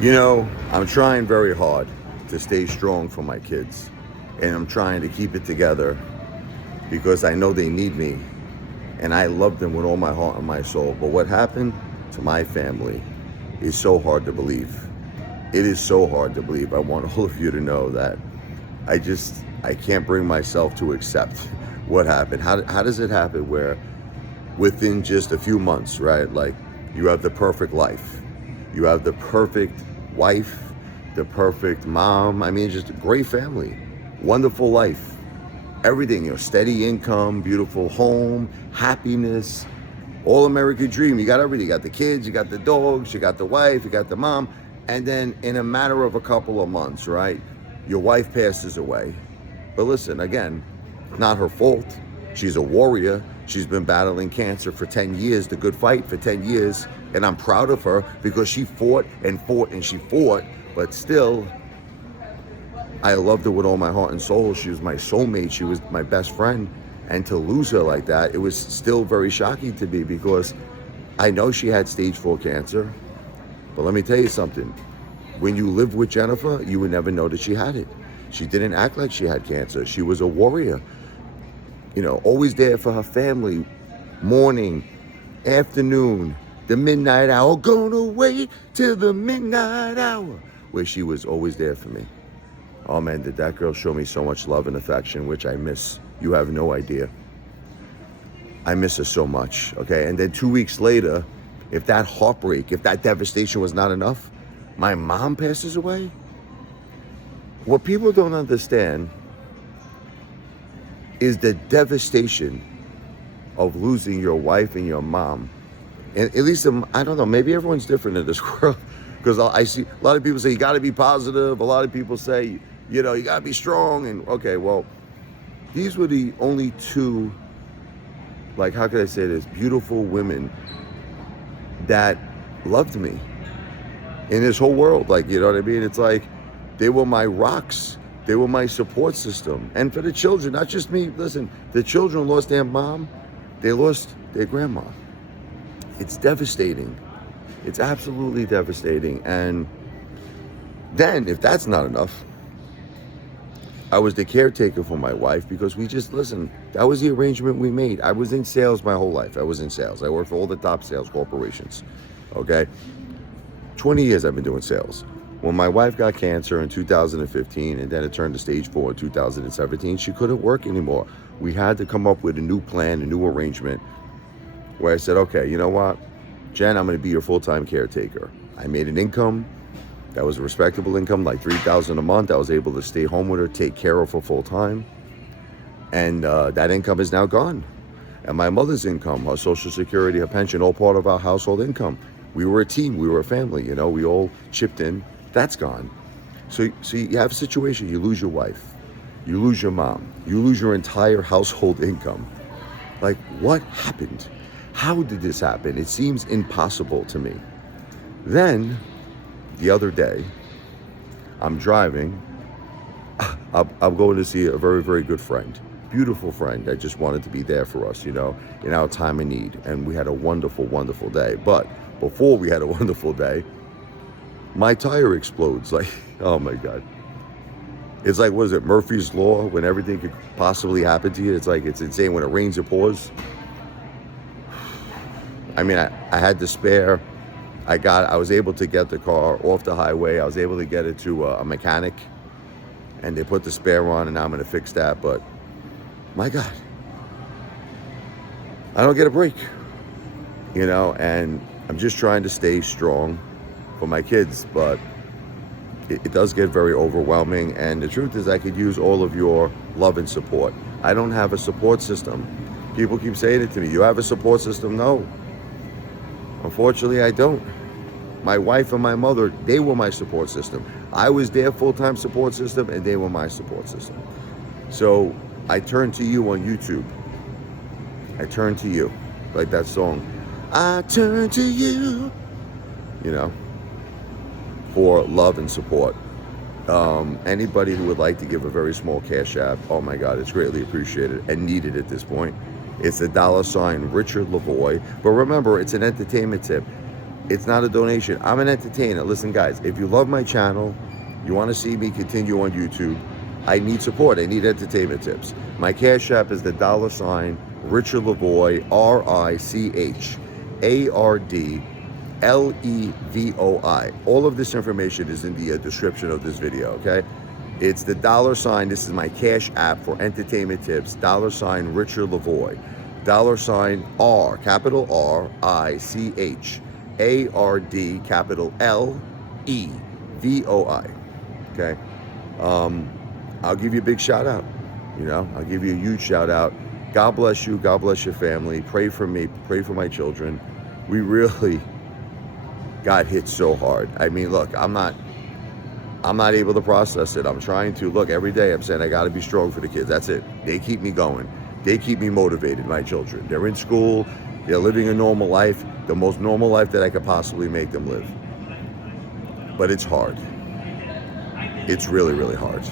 You know, I'm trying very hard to stay strong for my kids, and I'm trying to keep it together because I know they need me, and I love them with all my heart and my soul. But what happened to my family is so hard to believe. It is so hard to believe. I want all of you to know that I can't bring myself to accept what happened. How does it happen where within just a few months, right? Like, you have the perfect life. You have the perfect wife, the perfect mom. I mean, just a great family, wonderful life, everything, steady income, beautiful home, happiness, all American dream. You got everything. You got the kids, you got the dogs, you got the wife, you got the mom. And then in a matter of a couple of months, right, your wife passes away. But listen, again, not her fault. She's a warrior. She's been battling cancer for 10 years, the good fight for 10 years. And I'm proud of her because she fought and fought and she fought. But still, I loved her with all my heart and soul. She was my soulmate. She was my best friend. And to lose her like that, it was still very shocking to me because I know she had stage 4 cancer. But let me tell you something. When you live with Jennifer, you would never know that she had it. She didn't act like she had cancer. She was a warrior. Always there for her family. Morning, afternoon, the midnight hour. Gonna wait till the midnight hour. Where she was always there for me. Oh man, did that girl show me so much love and affection, which I miss. You have no idea. I miss her so much, okay? And then 2 weeks later, if that heartbreak, if that devastation was not enough, my mom passes away. What people don't understand is the devastation of losing your wife and your mom. And at least, I don't know, maybe everyone's different in this world. Because I see a lot of people say, you got to be positive. A lot of people say, you got to be strong. And okay, well, these were the only two, like, how could I say this, beautiful women that loved me in this whole world. Like, you know what I mean? It's like, they were my rocks. They were my support system. And for the children, not just me, listen, the children lost their mom. They lost their grandma. It's devastating. It's absolutely devastating. And then, if that's not enough, I was the caretaker for my wife because that was the arrangement we made. I was in sales my whole life. I was in sales. I worked for all the top sales corporations, okay? 20 years I've been doing sales. When my wife got cancer in 2015 and then it turned to stage 4 in 2017, she couldn't work anymore. We had to come up with a new plan, a new arrangement where I said, okay, you know what? Jen, I'm going to be your full-time caretaker. I made an income that was a respectable income, like $3,000 a month. I was able to stay home with her, take care of her full-time. And that income is now gone. And my mother's income, her Social Security, her pension, all part of our household income. We were a team. We were a family. We all chipped in. That's gone. So you have a situation. You lose your wife. You lose your mom. You lose your entire household income. Like, what happened? How did this happen? It seems impossible to me. Then, the other day, I'm driving. I'm going to see a very, very good friend. Beautiful friend that just wanted to be there for us, in our time of need. And we had a wonderful, wonderful day. But before we had a wonderful day, my tire explodes. Like, oh my God. It's like, what is it, Murphy's Law, when everything could possibly happen to you? It's like, it's insane when it rains, it pours. I mean, I had to spare. I was able to get the car off the highway. I was able to get it to a mechanic, and they put the spare on, and now I'm going to fix that. But my God, I don't get a break, and I'm just trying to stay strong for my kids, but it does get very overwhelming. And the truth is, I could use all of your love and support. I don't have a support system. People keep saying it to me. You have a support system? No. Unfortunately, I don't. My wife and my mother, they were my support system. I was their full-time support system, and they were my support system. So I turn to you on YouTube. I turn to you. Like that song, I turn to you, for love and support. Anybody who would like to give a very small cash app, oh my God, it's greatly appreciated and needed at this point. It's the $sign RichardLevoi. But remember, it's an entertainment tip. It's not a donation. I'm an entertainer. Listen, guys, if you love my channel, you want to see me continue on YouTube, I need support. I need entertainment tips. My Cash App is the $ RichardLevoi, RichardLevoi. All of this information is in the description of this video, okay? It's the $. This is my Cash App for entertainment tips. $RichardLevoi. $R, capital RICHARD, capital LEVOI. Okay. I'll give you a big shout out. You know, I'll give you a huge shout out. God bless you. God bless your family. Pray for me. Pray for my children. We really got hit so hard. I mean, look, I'm not able to process it. I'm trying to. Look, every day I'm saying I got to be strong for the kids. That's it. They keep me going. They keep me motivated, my children. They're in school. They're living a normal life, the most normal life that I could possibly make them live. But it's hard. It's really, really hard.